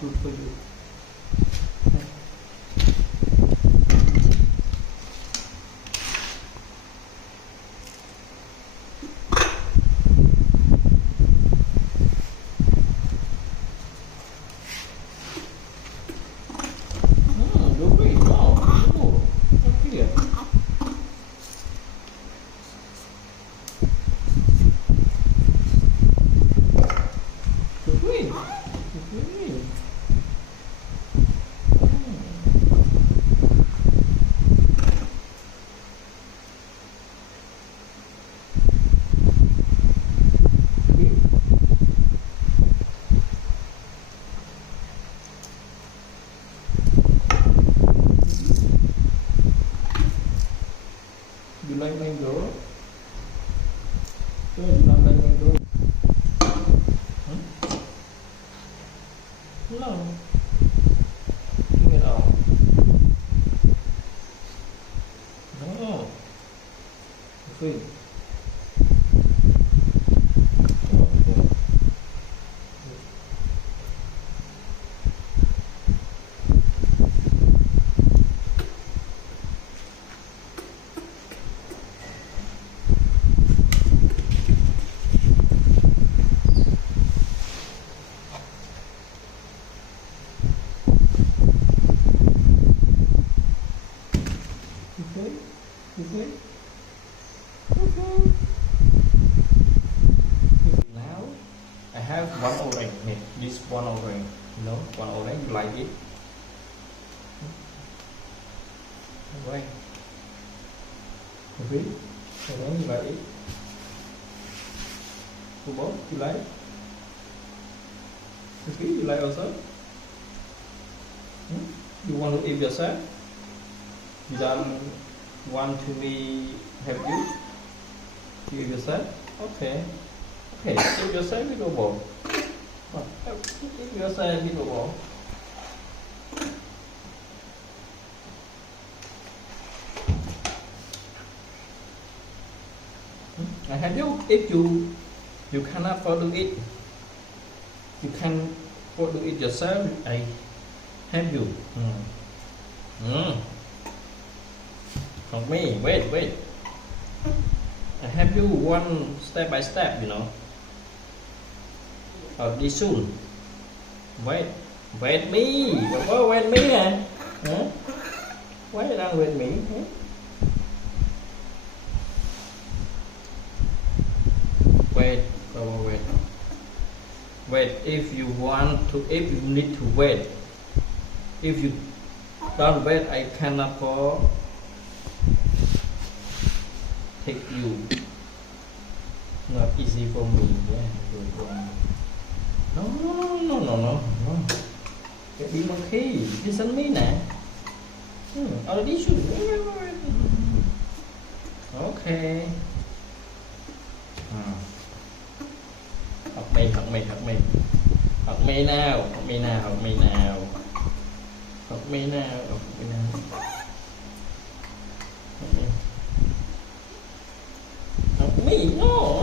fruit for you. You like mango? So you don't like mango? No. Bring it out. No. Free. Okay. Okay. Okay. Now I have one orange. This one orange. You know, one orange. You like it? Right. Okay. Orange, you like it? Kubo, you like? Okay, you like also? You want to eat yourself? You don't want to me help you? You eat yourself? Okay. Okay, eat yourself, little boy. Eat yourself, little boy. I help you if you cannot afford to eat. You can afford to eat yourself. I help you. Help me. Wait. I help you one step by step. You know. Đi soon. Wait me. Wait me nè. Why đang wait me? Wait, if you need to wait. If you don't wait, I cannot take you. Not easy for me. Yeah. No. Get đi monkey. Listen me nè. Already should. Okay. Học mì nào. Học mì nào. Học mì, no.